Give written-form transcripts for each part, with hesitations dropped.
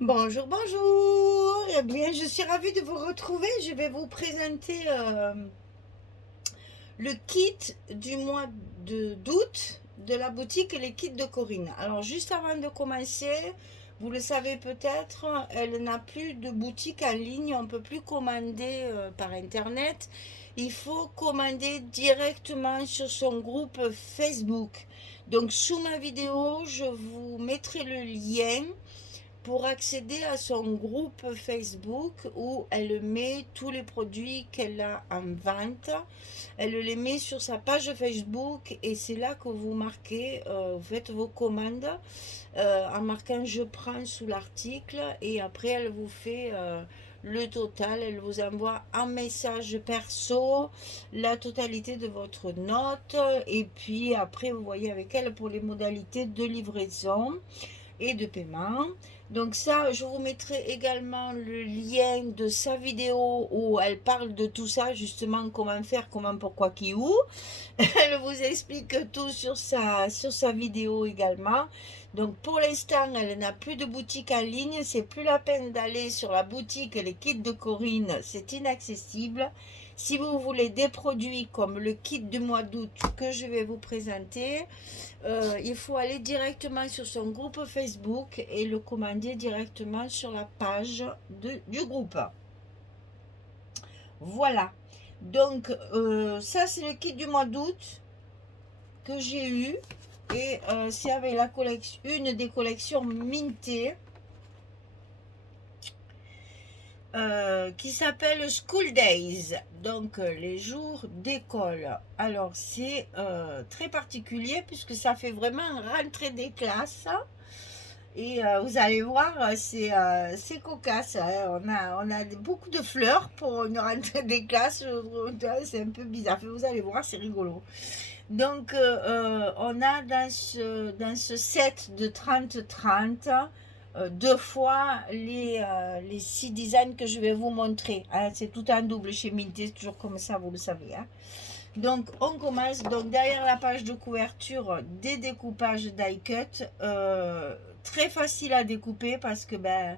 Bonjour, bonjour. Eh bien, je suis ravie de vous retrouver. Je vais vous présenter le kit du mois d'août de la boutique Les Kits de Corinne. Alors, juste avant de commencer, vous le savez peut-être, elle n'a plus de boutique en ligne. On ne peut plus commander par Internet. Il faut commander directement sur son groupe Facebook. Donc, sous ma vidéo, je vous mettrai le lien pour accéder à son groupe Facebook où elle met tous les produits qu'elle a en vente. Elle les met sur sa page Facebook et c'est là que vous marquez, vous faites vos commandes en marquant je prends sous l'article et après elle vous fait le total, elle vous envoie un message perso, la totalité de votre note et puis après vous voyez avec elle pour les modalités de livraison et de paiement. Donc ça, je vous mettrai également le lien de sa vidéo où elle parle de tout ça, justement, comment faire, comment, pourquoi, qui, où. Elle vous explique tout sur sa vidéo également. Donc pour l'instant, elle n'a plus de boutique en ligne. C'est plus la peine d'aller sur la boutique Les Kits de Corinne. C'est inaccessible. Si vous voulez des produits comme le kit du mois d'août que je vais vous présenter, il faut aller directement sur son groupe Facebook et le commander directement sur la page du groupe. Voilà. Donc, ça, c'est le kit du mois d'août que j'ai eu. Et c'est avec la collection, une des collections Minté qui s'appelle School Days, donc les jours d'école. Alors c'est très particulier puisque ça fait vraiment rentrée des classes. Et vous allez voir, c'est cocasse, hein. On a beaucoup de fleurs pour une rentrée des classes. C'est un peu bizarre. Vous allez voir, c'est rigolo. Donc, on a dans ce set de 30-30 deux fois les six designs que je vais vous montrer, hein. C'est tout en double chez Minté, toujours comme ça, vous le savez, hein. Donc, on commence. Donc, derrière la page de couverture, des découpages die cut. Très facile à découper parce que, ben,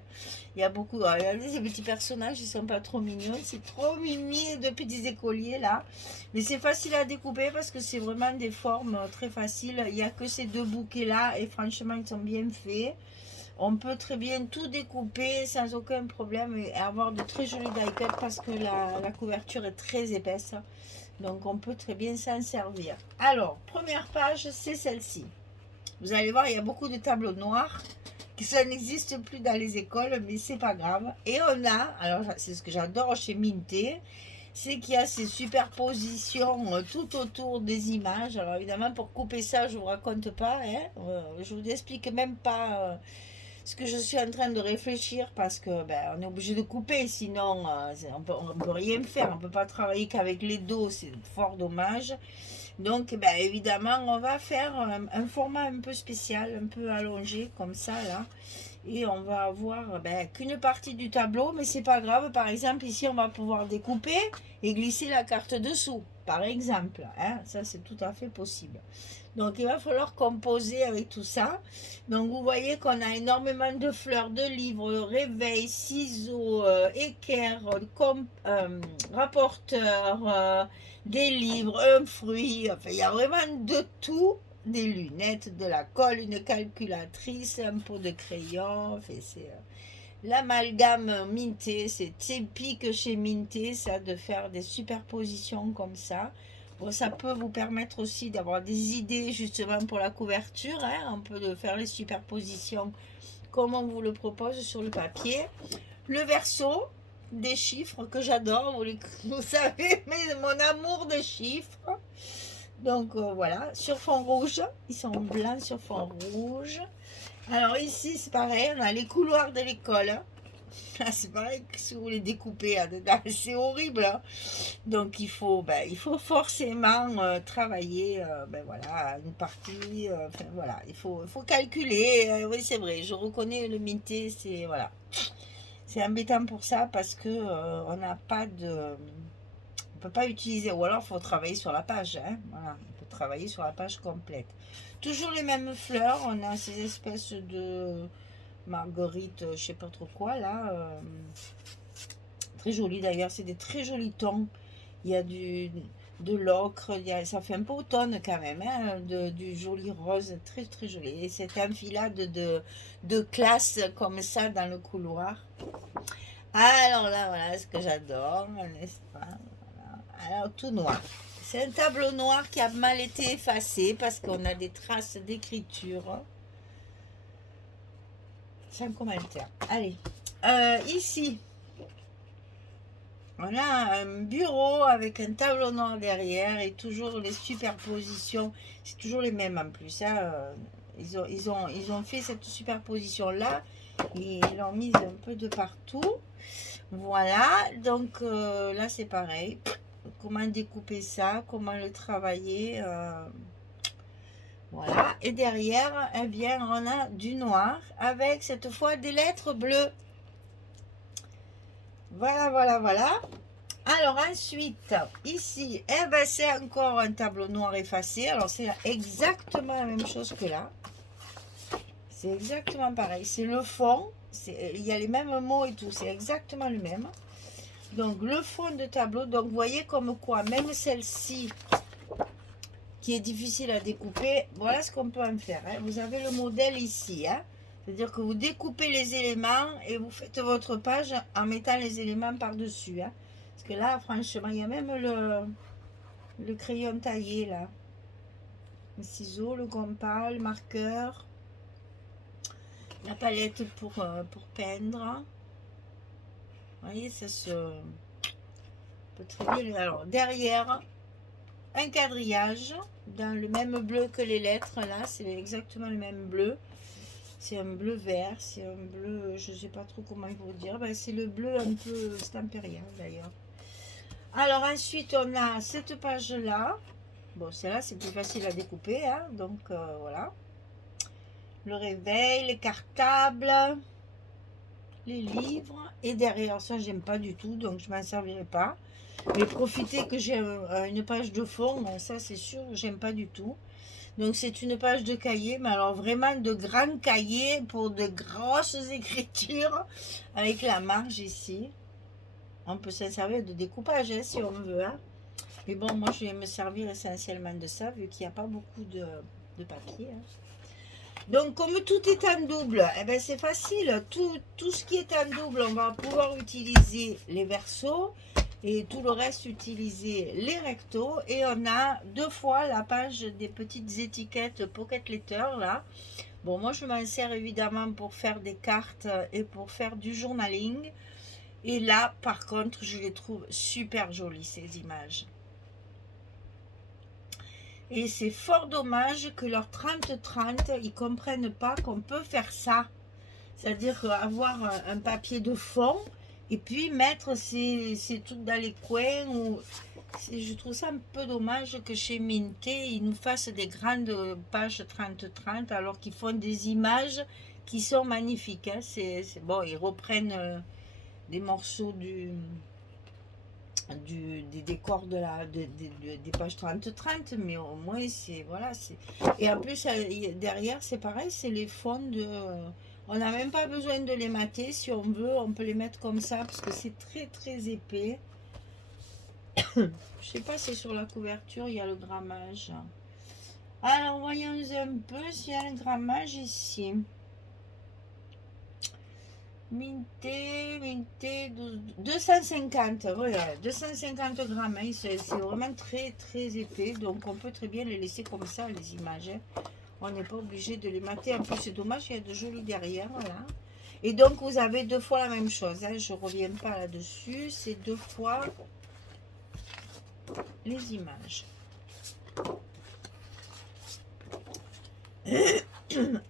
il y a beaucoup. Regardez ces petits personnages, ils sont pas trop mignons. C'est trop mimi de petits écoliers là. Mais c'est facile à découper parce que c'est vraiment des formes très faciles. Il n'y a que ces deux bouquets là et franchement, ils sont bien faits. On peut très bien tout découper sans aucun problème et avoir de très jolis die cut parce que la couverture est très épaisse. Donc on peut très bien s'en servir. Alors, première page, c'est celle-ci. Vous allez voir, il y a beaucoup de tableaux noirs, que ça n'existe plus dans les écoles, mais c'est pas grave. Et on a, alors c'est ce que j'adore chez Minté, c'est qu'il y a ces superpositions tout autour des images. Alors évidemment, pour couper ça, je ne vous raconte pas, hein, je vous explique même pas ce que je suis en train de réfléchir parce que ben, on est obligé de couper, sinon on peut rien faire, on peut pas travailler qu'avec les dos, c'est fort dommage. Donc ben, évidemment on va faire un format un peu spécial, un peu allongé comme ça là, et on va avoir ben, qu'une partie du tableau, mais c'est pas grave. Par exemple ici on va pouvoir découper et glisser la carte dessous, par exemple, hein. Ça c'est tout à fait possible. Donc il va falloir composer avec tout ça. Donc vous voyez qu'on a énormément de fleurs, de livres, réveil, ciseaux, équerre, rapporteur, des livres, un fruit. Enfin, il y a vraiment de tout. Des lunettes, de la colle, une calculatrice, un pot de crayon. Enfin, c'est l'amalgame Minté. C'est typique chez Minté, ça, de faire des superpositions comme ça. Bon, ça peut vous permettre aussi d'avoir des idées justement pour la couverture, hein. On peut faire les superpositions comme on vous le propose sur le papier. Le verso, des chiffres que j'adore, vous savez, mais mon amour des chiffres. Donc voilà, sur fond rouge, ils sont blancs sur fond rouge. Alors ici c'est pareil, on a les couloirs de l'école. Ah, c'est pareil que si vous les découpez dedans, c'est horrible, hein. Donc il faut forcément travailler, ben voilà, une partie. Enfin voilà, faut calculer. Oui, c'est vrai, je reconnais le minté, c'est voilà, c'est embêtant pour ça parce que on n'a pas de, on peut pas utiliser, ou alors il faut travailler sur la page, hein. Voilà, on peut travailler sur la page complète. Toujours les mêmes fleurs, on a ces espèces de marguerite, je sais pas trop quoi, là. Très joli d'ailleurs, c'est des très jolis tons. Il y a de l'ocre, ça fait un peu automne quand même, hein, du joli rose, très très joli. Et cette enfilade de classe comme ça dans le couloir. Alors là, voilà ce que j'adore, n'est-ce pas? Voilà. Alors, tout noir. C'est un tableau noir qui a mal été effacé parce qu'on a des traces d'écriture. Sans commentaire. Allez. Ici, on a un bureau avec un tableau noir derrière et toujours les superpositions. C'est toujours les mêmes en plus. Hein. Ils ont fait cette superposition-là. Ils l'ont mise un peu de partout. Voilà. Donc là, c'est pareil. Comment découper ça, comment le travailler. Voilà. Et derrière, eh bien, on a du noir avec cette fois des lettres bleues. Voilà, voilà, voilà. Alors ensuite, ici, eh ben, c'est encore un tableau noir effacé. Alors c'est exactement la même chose que là. C'est exactement pareil. C'est le fond. Il y a les mêmes mots et tout. C'est exactement le même. Donc le fond de tableau. Donc vous voyez comme quoi, même celle-ci, qui est difficile à découper, voilà ce qu'on peut en faire. Hein. Vous avez le modèle ici. Hein. C'est-à-dire que vous découpez les éléments et vous faites votre page en mettant les éléments par-dessus. Hein. Parce que là, franchement, il y a même le crayon taillé, là. Le ciseau, le compas, le marqueur. La palette pour peindre. Vous voyez, ça se peut très bien. Alors, derrière, un quadrillage dans le même bleu que les lettres. Là, c'est exactement le même bleu. C'est un bleu vert, c'est un bleu, je ne sais pas trop comment il faut dire. Ben, c'est le bleu un peu stampérien d'ailleurs. Alors ensuite, on a cette page-là. Bon, celle-là, c'est plus facile à découper. Hein, donc, voilà. Le réveil, les cartables, les livres. Et derrière ça, j'aime pas du tout, donc je m'en servirai pas. Mais profitez que j'ai une page de fond. Bon, ça, c'est sûr, j'aime pas du tout. Donc, c'est une page de cahier, mais alors vraiment de grands cahiers pour de grosses écritures avec la marge ici. On peut s'en servir de découpage hein, si on veut. Hein. Mais bon, moi, je vais me servir essentiellement de ça, vu qu'il n'y a pas beaucoup de papier. Hein. Donc, comme tout est en double, eh ben, c'est facile. Tout ce qui est en double, on va pouvoir utiliser les versos et tout le reste utiliser les rectos. Et on a deux fois la page des petites étiquettes Pocket Letter, là. Bon, moi, je m'en sers évidemment pour faire des cartes et pour faire du journaling. Et là, par contre, je les trouve super jolies, ces images. Et c'est fort dommage que leur 30-30, ils ne comprennent pas qu'on peut faire ça. C'est-à-dire avoir un papier de fond et puis mettre ces trucs dans les coins. Je trouve ça un peu dommage que chez Minté, ils nous fassent des grandes pages 30-30 alors qu'ils font des images qui sont magnifiques. Hein. Bon, ils reprennent des morceaux des décors des pages 30-30, mais au moins c'est voilà. Et en plus derrière c'est pareil, c'est les fonds on n'a même pas besoin de les mater, si on veut on peut les mettre comme ça parce que c'est très très épais. Je sais pas si sur la couverture il y a le grammage. Alors voyons un peu s'il y a un grammage ici. Minté, 250, voilà, 250 grammes, hein, c'est vraiment très très épais, donc on peut très bien les laisser comme ça, les images, hein. On n'est pas obligé de les mater, en plus c'est dommage, il y a de jolis derrière, voilà. Et donc vous avez deux fois la même chose, hein, je ne reviens pas là-dessus, c'est deux fois les images.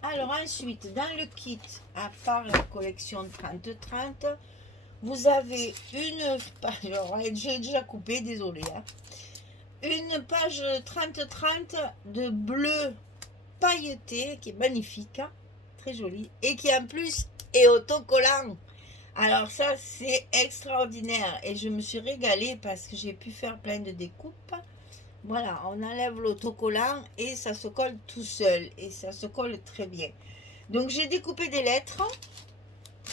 Alors ensuite, dans le kit, à part la collection 30-30, vous avez une page, alors j'ai déjà coupé, désolé, hein, une page 30-30 de bleu pailleté qui est magnifique, hein, très jolie, et qui en plus est autocollant. Alors ça, c'est extraordinaire et je me suis régalée parce que j'ai pu faire plein de découpes. Voilà, on enlève l'autocollant et ça se colle tout seul et ça se colle très bien. Donc j'ai découpé des lettres,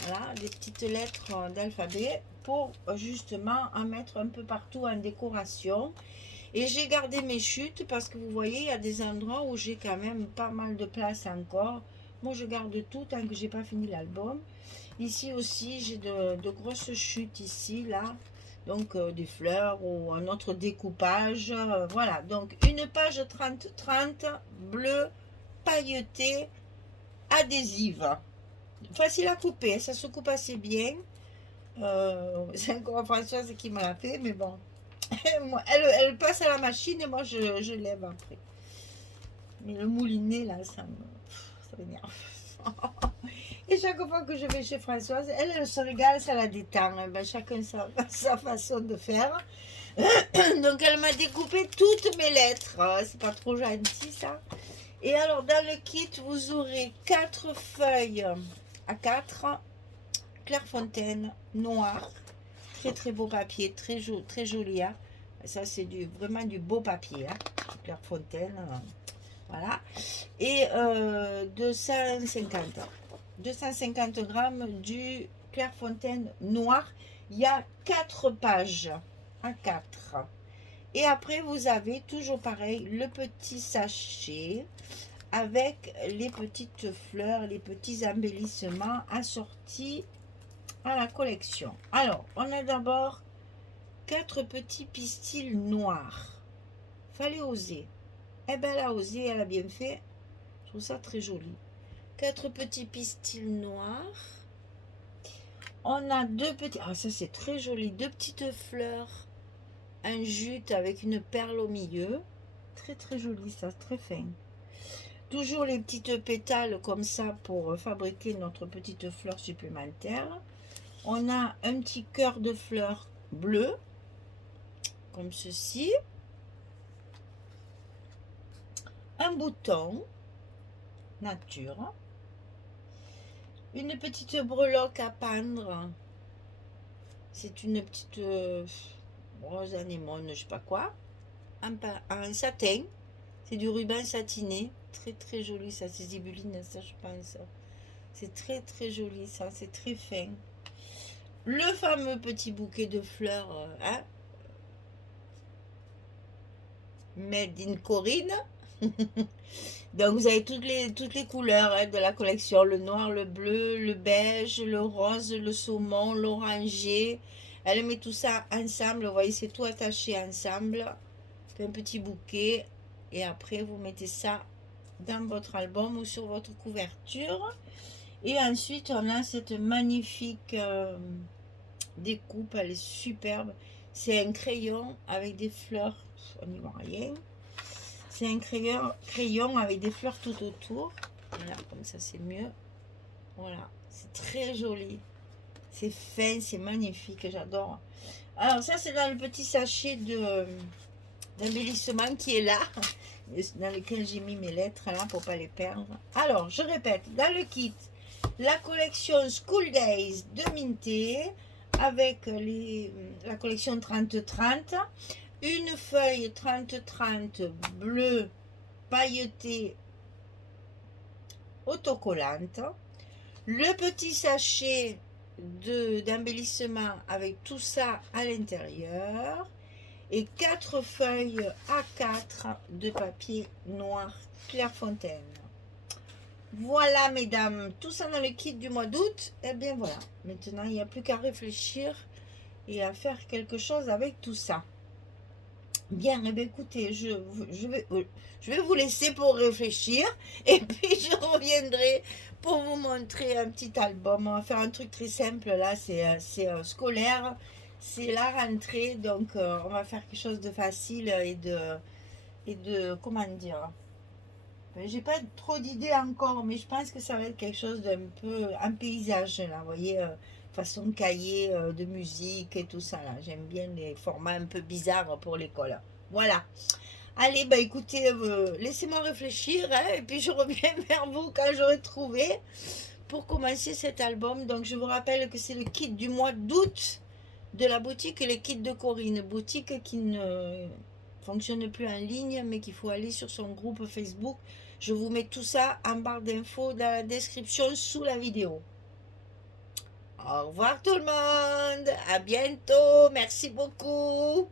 voilà, des petites lettres d'alphabet pour justement en mettre un peu partout en décoration. Et j'ai gardé mes chutes parce que vous voyez, il y a des endroits où j'ai quand même pas mal de place encore. Moi, je garde tout tant que j'ai pas fini l'album. Ici aussi, j'ai de grosses chutes ici, là. Donc, des fleurs ou un autre découpage. Voilà, donc une page 30-30, bleu, pailleté, adhésive. Facile à couper, ça se coupe assez bien. C'est encore Françoise qui me l'a fait, mais bon. Elle passe à la machine et moi je lève après. Mais le moulinet là, ça m'énerve. Et chaque fois que je vais chez Françoise, elle se régale, ça la détend. Ben, chacun sa façon de faire. Donc elle m'a découpé toutes mes lettres. C'est pas trop gentil ça. Et alors dans le kit, vous aurez 4 feuilles à 4 Clairefontaine noir. Très très beau papier, très joli. Hein. Ça c'est vraiment du beau papier. Hein. Clairefontaine. Voilà. Et 250 grammes du Clairefontaine noir. Il y a 4 pages à 4. Et après, vous avez toujours pareil, le petit sachet avec les petites fleurs, les petits embellissements assortis à la collection. Alors, on a d'abord 4 petits pistils noirs. Fallait oser. Eh ben, elle a osé, elle a bien fait. Je trouve ça très joli. 4 petits pistils noirs. On a 2 petits... Ah, ça, c'est très joli. 2 petites fleurs. Un jute avec une perle au milieu. Très, très joli, ça. Très fin. Toujours les petites pétales comme ça pour fabriquer notre petite fleur supplémentaire. On a un petit cœur de fleurs bleu. Comme ceci. Un bouton. Nature. Une petite breloque à pendre. C'est une petite rose anémone, je sais pas quoi. Un satin. C'est du ruban satiné. Très très joli ça. C'est zibuline, ça je pense. C'est très très joli ça. C'est très fin. Le fameux petit bouquet de fleurs. Hein, Made in Corinne. Donc vous avez toutes les couleurs hein, de la collection, le noir, le bleu, le beige, le rose, le saumon, l'oranger. Elle met tout ça ensemble, vous voyez c'est tout attaché ensemble. Un petit bouquet et après vous mettez ça dans votre album ou sur votre couverture. Et ensuite on a cette magnifique découpe, elle est superbe. C'est un crayon avec des fleurs, on n'y voit rien. C'est un crayon avec des fleurs tout autour. Voilà, comme ça c'est mieux. Voilà, c'est très joli. C'est fin, c'est magnifique, j'adore. Alors ça c'est dans le petit sachet d'embellissement qui est là, dans lequel j'ai mis mes lettres là pour pas les perdre. Alors, je répète, dans le kit, la collection School Days de Minté avec la collection 30-30. Une feuille 30-30 bleue pailletée autocollante, le petit sachet d'embellissement avec tout ça à l'intérieur et 4 feuilles A4 de papier noir Clairefontaine. Voilà mesdames, tout ça dans le kit du mois d'août. Et bien voilà, maintenant il n'y a plus qu'à réfléchir et à faire quelque chose avec tout ça. Bien, eh bien écoutez, je vais vous laisser pour réfléchir et puis je reviendrai pour vous montrer un petit album. On va faire un truc très simple là, c'est scolaire, c'est la rentrée, donc on va faire quelque chose de facile et de comment dire. J'ai pas trop d'idées encore, mais je pense que ça va être quelque chose d'un peu un paysage là, vous voyez, façon cahier de musique et tout ça là. J'aime bien les formats un peu bizarres pour l'école. Voilà. Allez, bah écoutez, laissez-moi réfléchir hein, et puis je reviens vers vous quand j'aurai trouvé pour commencer cet album. Donc je vous rappelle que c'est le kit du mois d'août de la boutique Les Kits de Corinne, boutique qui ne fonctionne plus en ligne mais qu'il faut aller sur son groupe Facebook Je vous mets tout ça en barre d'infos dans la description sous la vidéo. Au revoir tout le monde, à bientôt, merci beaucoup.